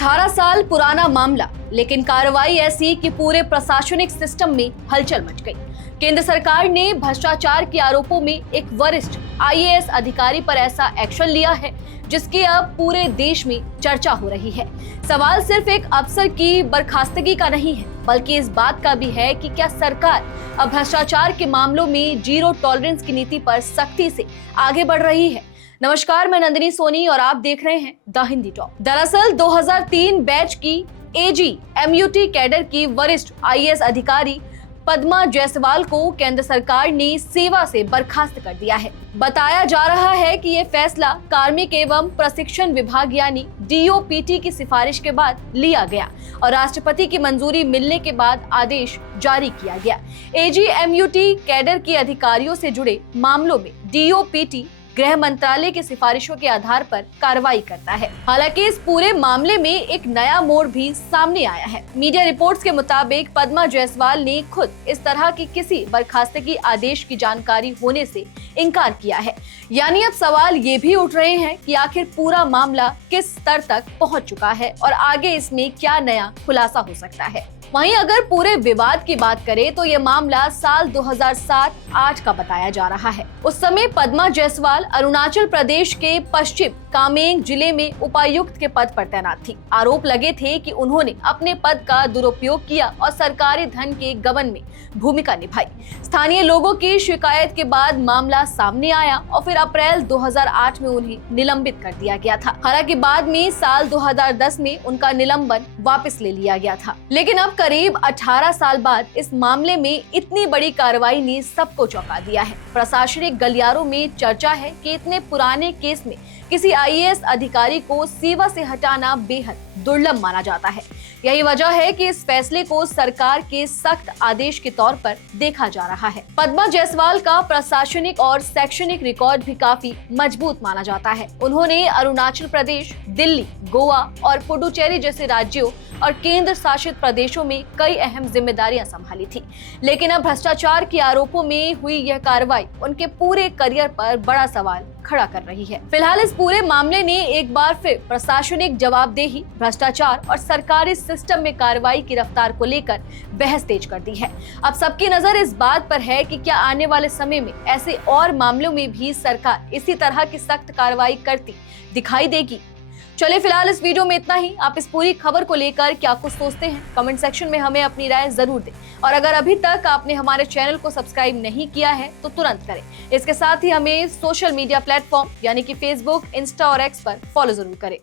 18 साल पुराना मामला, लेकिन कार्रवाई ऐसी कि पूरे प्रशासनिक सिस्टम में हलचल मच गई। केंद्र सरकार ने भ्रष्टाचार के आरोपों में एक वरिष्ठ आईएएस अधिकारी पर ऐसा एक्शन लिया है जिसकी अब पूरे देश में चर्चा हो रही है। सवाल सिर्फ एक अफसर की बर्खास्तगी का नहीं है, बल्कि इस बात का भी है कि क्या सरकार अब भ्रष्टाचार के मामलों में जीरो टॉलरेंस की नीति पर सख्ती से आगे बढ़ रही है। नमस्कार, मैं नंदिनी सोनी और आप देख रहे हैं द हिंदी टॉक। दरअसल 2003 बैच की एजी-एमयूटी कैडर की वरिष्ठ आईएएस अधिकारी पद्मा जायसवाल को केंद्र सरकार ने सेवा से बर्खास्त कर दिया है। बताया जा रहा है कि ये फैसला कार्मिक एवं प्रशिक्षण विभाग यानी डीओपीटी की सिफारिश के बाद लिया गया और राष्ट्रपति की मंजूरी मिलने के बाद आदेश जारी किया गया। एजीएमयूटी कैडर के अधिकारियों से जुड़े मामलों में डीओपीटी गृह मंत्रालय की सिफारिशों के आधार पर कार्रवाई करता है। हालांकि इस पूरे मामले में एक नया मोड़ भी सामने आया है। मीडिया रिपोर्ट्स के मुताबिक पद्मा जायसवाल ने खुद इस तरह की किसी बर्खास्तगी आदेश की जानकारी होने से इनकार किया है। यानी अब सवाल ये भी उठ रहे हैं कि आखिर पूरा मामला किस स्तर तक पहुंच चुका है और आगे इसमें क्या नया खुलासा हो सकता है। वहीं अगर पूरे विवाद की बात करें तो ये मामला साल 2007-8 का बताया जा रहा है। उस समय पद्मा जायसवाल अरुणाचल प्रदेश के पश्चिम कामेंग जिले में उपायुक्त के पद पर तैनात थी। आरोप लगे थे कि उन्होंने अपने पद का दुरुपयोग किया और सरकारी धन के गबन में भूमिका निभाई। स्थानीय लोगों की शिकायत के बाद मामला सामने आया और फिर अप्रैल 2008 में उन्हें निलंबित कर दिया गया था। हालांकि बाद में साल 2010 में उनका निलंबन वापस ले लिया गया था। लेकिन अब करीब 18 साल बाद इस मामले में इतनी बड़ी कार्रवाई ने सबको चौंका दिया है। प्रशासनिक गलियारों में चर्चा है कि इतने पुराने केस में किसी आईएएस अधिकारी को सेवा से हटाना बेहद दुर्लभ माना जाता है। यही वजह है कि इस फैसले को सरकार के सख्त आदेश के तौर पर देखा जा रहा है। पद्मा जायसवाल का प्रशासनिक और शैक्षणिक रिकॉर्ड भी काफी मजबूत माना जाता है। उन्होंने अरुणाचल प्रदेश, दिल्ली, गोवा और पुडुचेरी जैसे राज्यों और केंद्र शासित प्रदेशों में कई अहम जिम्मेदारियां संभाली थी। लेकिन अब भ्रष्टाचार के आरोपों में हुई यह कार्रवाई उनके पूरे करियर पर बड़ा सवाल खड़ा कर रही है। फिलहाल इस पूरे मामले ने एक बार फिर प्रशासनिक जवाबदेही, भ्रष्टाचार और सरकारी सिस्टम में कार्रवाई की रफ्तार को लेकर बहस तेज कर दी है। अब सबकी नजर इस बात पर है कि क्या आने वाले समय में ऐसे और मामलों में भी सरकार इसी तरह की सख्त कार्रवाई करती दिखाई देगी। चलिए फिलहाल इस वीडियो में इतना ही। आप इस पूरी खबर को लेकर क्या कुछ सोचते हैं, कमेंट सेक्शन में हमें अपनी राय जरूर दें। और अगर अभी तक आपने हमारे चैनल को सब्सक्राइब नहीं किया है तो तुरंत करें। इसके साथ ही हमें सोशल मीडिया प्लेटफॉर्म यानी कि फेसबुक, इंस्टा और एक्स पर फॉलो जरूर करें।